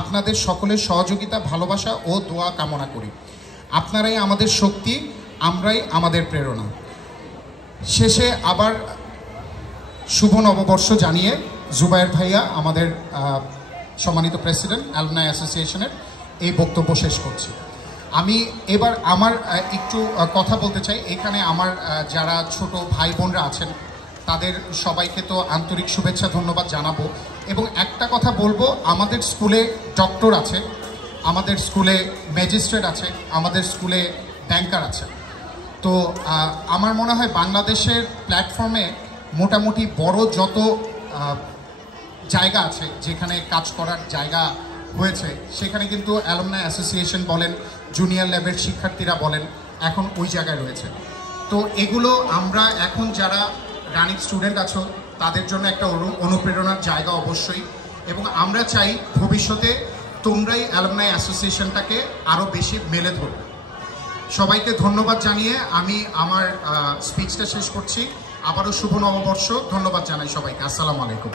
আপনাদের সকলের সহযোগিতা, ভালোবাসা ও দোয়া কামনা করি। আপনারাই আমাদের শক্তি, আমরাই আমাদের প্রেরণা। শেষে আবার শুভ নববর্ষ জানিয়ে জুবায়ের ভাইয়া, আমাদের সম্মানিত প্রেসিডেন্ট অ্যালুমনাই অ্যাসোসিয়েশনের, এই বক্তব্য শেষ করছি। আমি এবার আমার একটু কথা বলতে চাই। এখানে আমার যারা ছোট ভাই বোনরা আছেন তাদের সবাইকে তো আন্তরিক শুভেচ্ছা ধন্যবাদ জানাবো। এবং একটা কথা বলবো, আমাদের স্কুলে ডক্টর আছে, আমাদের স্কুলে ম্যাজিস্ট্রেট আছে, আমাদের স্কুলে ব্যাংকার আছে। তো আমার মনে হয় বাংলাদেশের প্ল্যাটফর্মে মোটামুটি বড় যত জায়গা আছে যেখানে কাজ করার জায়গা হয়েছে, সেখানে কিন্তু অ্যালুমনাই অ্যাসোসিয়েশন বলেন, জুনিয়র ল্যাবের শিক্ষার্থীরা বলেন, এখন ওই জায়গায় রয়েছে। তো এগুলো আমরা এখন যারা রানিং স্টুডেন্ট আছো তাদের জন্য একটা অনুপ্রেরণার জায়গা অবশ্যই। এবং আমরা চাই ভবিষ্যতে তোমরাই অ্যালুমনাই অ্যাসোসিয়েশনটাকে আরও বেশি মেলে ধরবে। সবাইকে ধন্যবাদ জানিয়ে আমি আমার স্পিচটা শেষ করছি। আবারও শুভ নববর্ষ, ধন্যবাদ জানাই সবাইকে। আসসালামু আলাইকুম।